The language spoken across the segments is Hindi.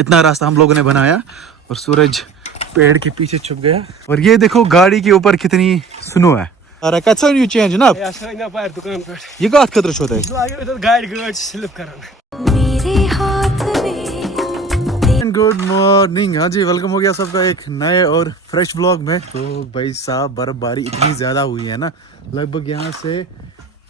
इतना रास्ता हम लोगों ने बनाया और सूरज पेड़ के पीछे छुप गया। और ये देखो गाड़ी के ऊपर कितनी स्नो है। अरे कैसा न्यू चेंज जनाब ये कत खतर छो तय गाड़ी स्लिप करन। Good morning. हाँ जी, वेलकम हो गया सबका एक नए और फ्रेश व्लॉग में। तो भाई साहब बर्फबारी इतनी ज्यादा हुई है ना, लगभग यहाँ से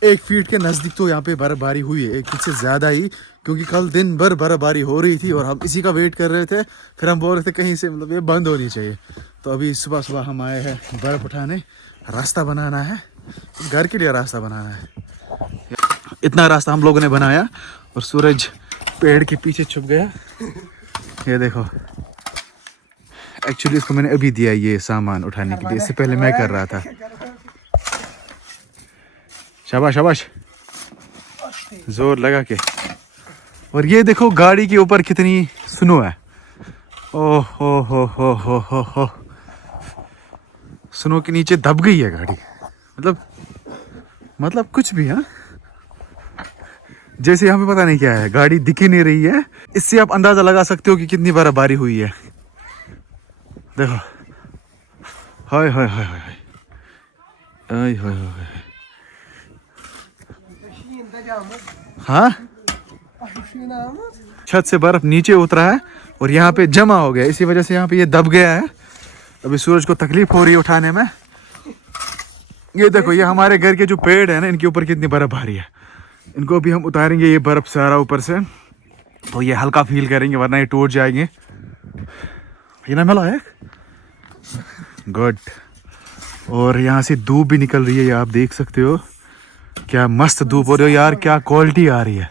1 फीट के नजदीक तो यहाँ पे बर्फबारी हुई है, 1 फीट से ज्यादा ही, क्योंकि कल दिन भर बर्फबारी हो रही थी और हम इसी का वेट कर रहे थे। फिर हम बोल रहे थे कहीं से मतलब ये बंद होनी चाहिए। तो अभी सुबह सुबह हम आए हैं बर्फ उठाने, रास्ता बनाना है, घर के लिए रास्ता बनाना है। इतना रास्ता हम लोगों ने बनाया और सूरज पेड़ के पीछे छुप गया। ये देखो, एक्चुअली इसको मैंने अभी दिया ये सामान उठाने के लिए, इससे पहले मैं कर रहा था। शाबाश शाबाश, जोर लगा के। और ये देखो गाड़ी के ऊपर कितनी स्नो है। ओह हो, स्नो के नीचे दब गई है गाड़ी। मतलब कुछ भी। हाँ, जैसे यहाँ पे पता नहीं क्या है, गाड़ी दिख ही नहीं रही है। इससे आप अंदाजा लगा सकते हो कि कितनी बर्फबारी हुई है। देखो, हाय हाय हाय हाय हाय हाय हाय। हाँ, छत से बर्फ नीचे उतरा है और यहाँ पे जमा हो गया, इसी वजह से यहाँ पे ये दब गया है। अभी सूरज को तकलीफ हो रही है उठाने में। ये देखो, ये हमारे घर के जो पेड़ है ना, इनके ऊपर कितनी बर्फ भारी है। इनको भी हम उतारेंगे ये बर्फ सारा ऊपर से, तो ये हल्का फील करेंगे, वरना ये टूट जाएंगे। ये ना मिला है गुड। और यहाँ से धूप भी निकल रही है, ये आप देख सकते हो, क्या मस्त धूप हो रही है यार, क्या क्वालिटी आ रही है,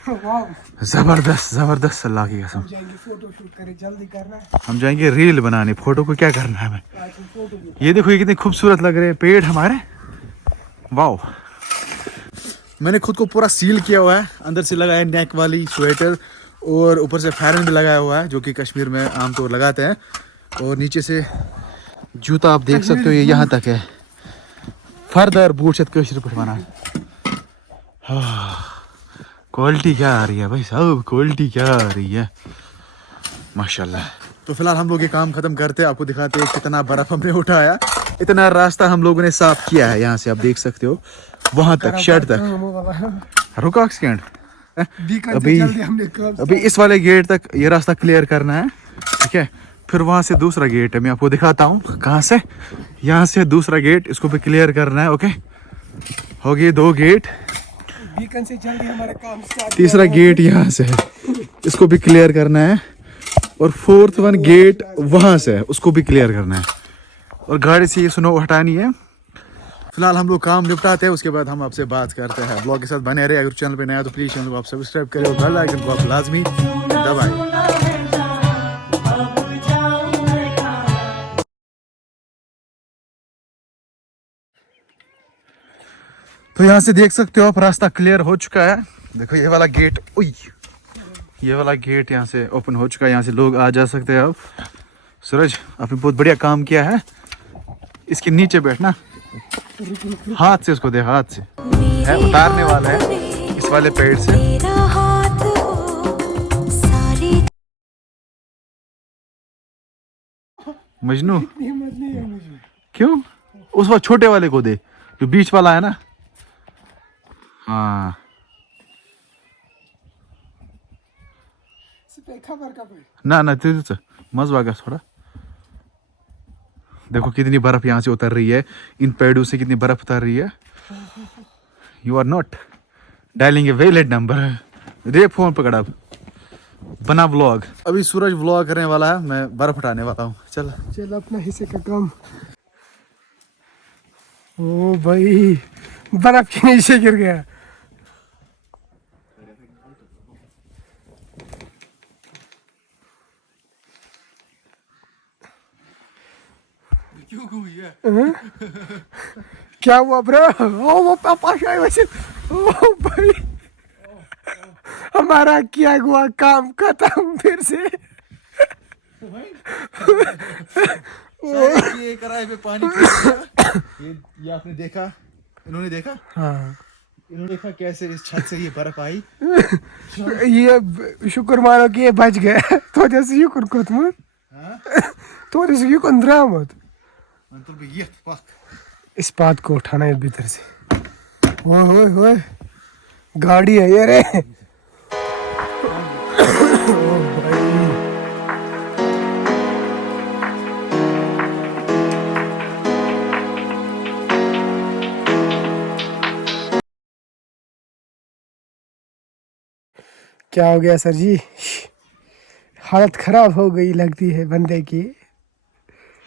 जबरदस्त जबरदस्त। अल्लाह की कसम, हम जाएंगे रील बनाने। फोटो को क्या करना है हमें। ये देखो, ये कितने खूबसूरत लग रहे हैं पेड़ हमारे। वाओ, मैंने खुद को पूरा सील किया हुआ है, अंदर से लगाया नेक वाली स्वेटर और ऊपर से फैरन भी लगाया हुआ है, जो कि कश्मीर में आमतौर लगाते हैं। और नीचे से जूता आप देख सकते हो, ये यहाँ तक है। फर्दर बूट से कश्मीर पर बना। क्वालिटी क्या आ रही है भाई साहब, क्वालिटी क्या आ रही है, माशाल्लाह। तो फिलहाल हम लोग ये काम खत्म करते हैं, आपको दिखाते हैं कितना बर्फ हमने उठाया। इतना रास्ता हम लोगों ने साफ किया है, यहाँ से आप देख सकते हो वहां तक, शेड तक। रुका सेकंड, अभी इस वाले गेट तक ये रास्ता क्लियर करना है, ठीक है। फिर वहां से दूसरा गेट है, मैं आपको दिखाता हूँ कहाँ से। यहाँ से दूसरा गेट, इसको भी क्लियर करना है। ओके, हो गए 2 गेट। से जल्दी हमारे काम स्टार्ट। तीसरा गेट यहाँ से है, इसको भी क्लियर करना है। और 4th वन गेट वहां से है, उसको भी क्लियर करना है। और गाड़ी से ये स्नो हटानी है। फिलहाल हम लोग काम निपटाते हैं, उसके बाद हम आपसे बात करते हैं। ब्लॉग के साथ बने रहे। अगर चैनल पे नया तो प्लीज चैनल को आप सब्सक्राइब करें और बेल आइकन को आप लाजमी दबाएं। तो यहाँ से देख सकते हो आप, रास्ता क्लियर हो चुका है। देखो ये वाला गेट, ये वाला गेट यहाँ से ओपन हो चुका है, यहाँ से लोग आ जा सकते हैं। अब सूरज, आपने बहुत बढ़िया काम किया है। इसके नीचे बैठना, हाथ से उसको दे, हाथ से है, उतारने वाला है इस वाले पेड़ से। मजनू क्यों? उस वक्त छोटे वाले को दे, जो बीच वाला है ना। हाँ, ना तेज मज वागा थोड़ा। देखो कितनी बर्फ यहाँ से उतर रही है, इन पेड़ों से कितनी बर्फ उतर रही है। You are not dialling a valid number. दे फोन पकड़ा, अब बना व्लॉग। अभी सूरज व्लॉग करने वाला है, मैं बर्फ उठाने वाला हूँ। चल अपना हिस्से का काम। ओ भाई, बर्फ के नीचे गिर गया। क्यों हुई है? क्या हुआ ब्रो? ओ वो पापा शायद वैसे। ओ भाई, हमारा किया हुआ काम खत्म फिर से। ये कराए पे पानी ये आपने देखा, इन्होंने देखा। हाँ, इन्होंने देखा कैसे इस छत से ये बर्फ आई। ये शुक्र मानो कि ये बच गया तो जैसे शुक्र खोतमुत तो जैसे ये कौन द्रामत इस बात को उठाना है भीतर से। ओए गाड़ी है ये रे। क्या हो गया सर जी? हालत खराब हो गई लगती है बंदे की।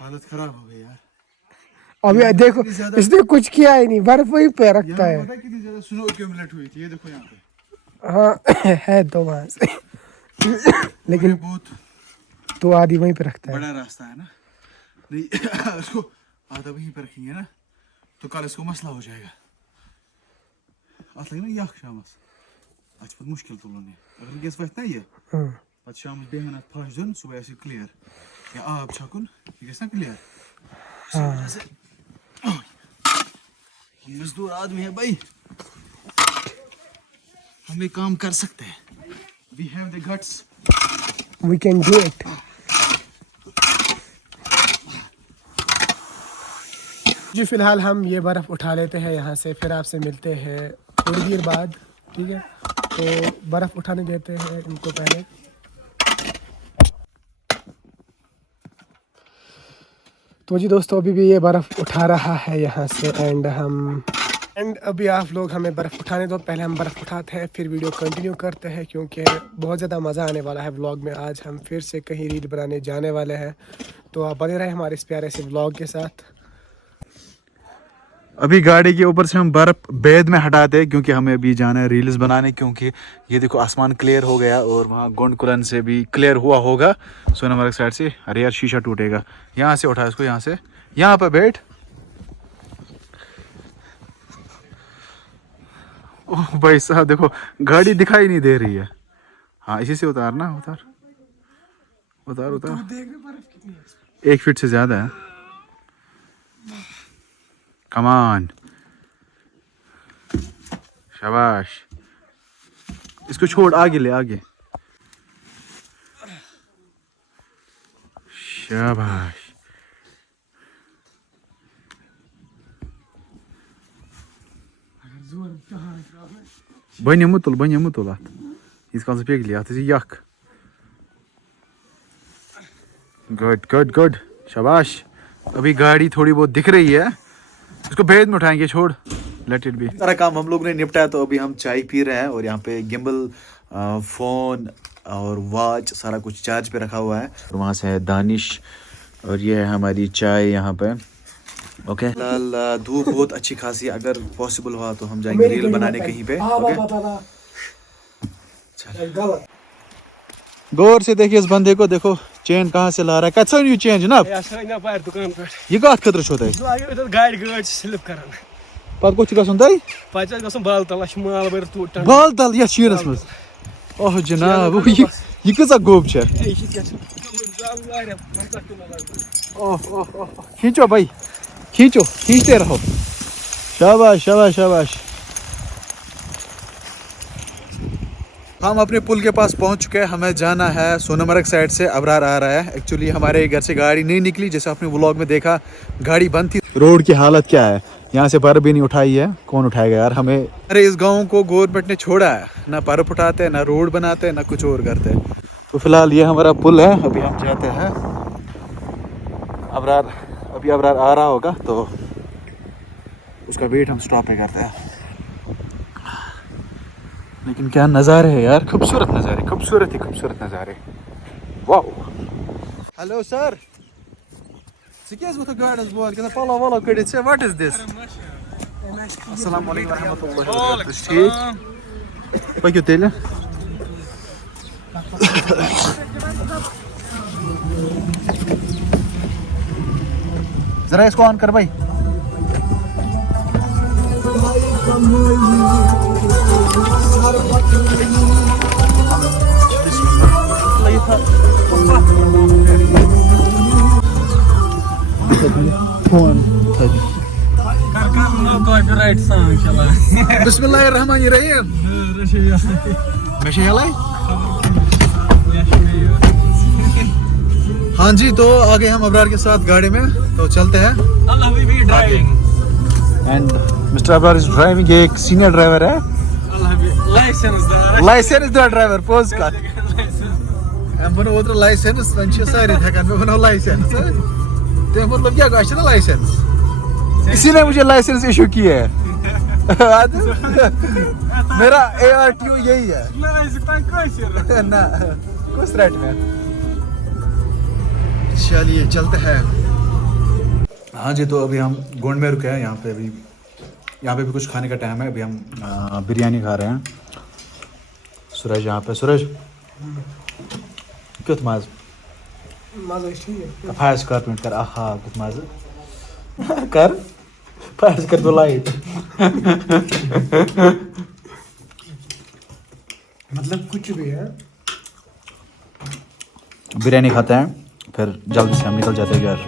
हालत खराब हो गई यार। अभी देखो इसने कुछ किया ही नहीं, बर्फ वहीं पे रखता है। पता कितनी ज्यादा स्नो एक्यूमुलेट हुई थी, ये देखो यहाँ पे। हाँ है तो वहां से लेकिन बहुत तो आधी वहीं पे रखता है। बड़ा रास्ता है ना, नहीं उसको आधा वहीं पे रखेंगे ना तो कल इसको मसला हो जाएगा। अत लगे ना यख शामस अच्छ पे मुश्किल तुलने अगर गेस वक्त ना ये पत शाम बेहन अत फश दिन सुबह ऐसे क्लियर या आब छकुन ये गेस ना क्लियर। मजदूर आदमी है भाई, हम ये काम कर सकते हैं। We have the guts. We can do it. जी फिलहाल हम ये बर्फ़ उठा लेते हैं यहाँ से, फिर आपसे मिलते हैं थोड़ी देर बाद, ठीक है? तो बर्फ़ उठाने देते हैं इनको पहले। तो जी दोस्तों अभी भी ये बर्फ़ उठा रहा है यहाँ से एंड अभी आप लोग हमें बर्फ़ उठाने दो, पहले हम बर्फ़ उठाते हैं फिर वीडियो कंटिन्यू करते हैं क्योंकि बहुत ज़्यादा मज़ा आने वाला है व्लॉग में। आज हम फिर से कहीं रील बनाने जाने वाले हैं, तो आप बने रहे हमारे इस प्यारे से व्लॉग के साथ। अभी गाड़ी के ऊपर से हम बर्फ बेद में हटाते हैं क्योंकि हमें अभी जाना है रील्स बनाने, क्योंकि ये देखो आसमान क्लियर हो गया और वहाँ गोंडकुलन से भी क्लियर हुआ होगा सोनमर्ग साइड से। अरे यार शीशा टूटेगा। यहाँ से उठा इसको, यहाँ से यहाँ पर बैठ। ओह भाई साहब देखो गाड़ी दिखाई नहीं दे रही है। हाँ इसी से उतार ना, उतार उतार उतार। 1 फीट से ज्यादा है। कमान शाबाश, इसको छोड़ आगे ले, आगे शाबाश। बन मुतुल अत इस काल से पिघली अत यख। गुड गुड गुड शाबाश। अभी गाड़ी थोड़ी बहुत दिख रही है, इसको भेद में उठाएंगे, छोड़ लेट इट बी। सारा काम हम लोग ने निपटाया तो अभी हम चाय पी रहे हैं और यहाँ पे गिम्बल, फोन और वॉच सारा कुछ चार्ज पे रखा हुआ है। और वहाँ से है दानिश और ये है हमारी चाय यहाँ पे। ओके फिलहाल धूप बहुत अच्छी खासी है, अगर पॉसिबल हुआ तो हम जाएंगे रील बनाने कहीं पे। गौर से देखिए इस बंदे को, देखो चेन कहाँ से ला रहा है। कत यू चेन जनाब ये कत खतर छो तय गाड़ी स्लिप कर पत कुछ गसन तय बाल तल बाल तल ये शीरस मज। ओह जनाब ये कसा गोब छ। खींचो भाई खींचो, खींचते रहो। शाबाश शाबाश शाबाश। हम अपने पुल के पास पहुंच चुके हैं। हमें जाना है सोनमर्ग साइड से। अबरार आ रहा है। एक्चुअली हमारे घर से गाड़ी नहीं निकली, जैसे आपने व्लॉग में देखा गाड़ी बंद थी। रोड की हालत क्या है, यहाँ से बर्फ भी नहीं उठाई है। कौन उठाएगा यार हमें। अरे इस गांव को गवर्नमेंट ने छोड़ा है, ना बर्फ उठाते ना रोड बनाते ना कुछ और करते। तो फिलहाल ये हमारा पुल है, अभी हम जाते हैं। अबरार अभी अबरार आ रहा होगा तो उसका वेट हम स्टॉप पे करते हैं। लेकिन क्या नज़ारे है यार, खूबसूरत नज़ारे, खूबसूरत ही खूबसूरत नज़ारे। वाओ हेलो सर क्या गाड़ी बोल क्या पलो वलो कड़ित से व्हाट इज दिस। अस्सलाम वालेकुम रहमतुल्लाहि व बरकातहू। ठीक पक्यो तेल जरा इसको ऑन कर भाई। फोन No copyright song चला. बिस्मिल्लाहिर्रहमानिर्रहीम. मशहूर है. हाँ जी, तो आगे हम अबरार के साथ गाड़ी में तो चलते हैं. Allah Habibi driving. And mister Abrar is driving. ये एक सीनियर ड्राइवर है. Allah Habibi license दार. लाइसेंस द ड्राइवर पोस्ट का. हम बनो ओतर लाइसेंस वन छ सारे थकन में बनो लाइसेंस. तो मतलब क्या क्वेश्चन है लाइसेंस. इसी ने मुझे लाइसेंस इशू किया है. मेरा ARTO यही है. ना इसका कोशिश. ना कुछ रेट में. चलिए चलते हैं. हाँ जी, तो अभी हम गोंड में रुके हैं. यहाँ पे भी कुछ खाने का टाइम है. अभी हम बिरयानी खा रहे हैं. सूरज यहाँ पे. सूरज क्यों माज फायस कर पिंट कर. आहा कुछ माज कर फायस कर दो लाइट. मतलब कुछ भी है. बिरयानी खाते हैं फिर जल्दी से हम निकल जाते हैं यार.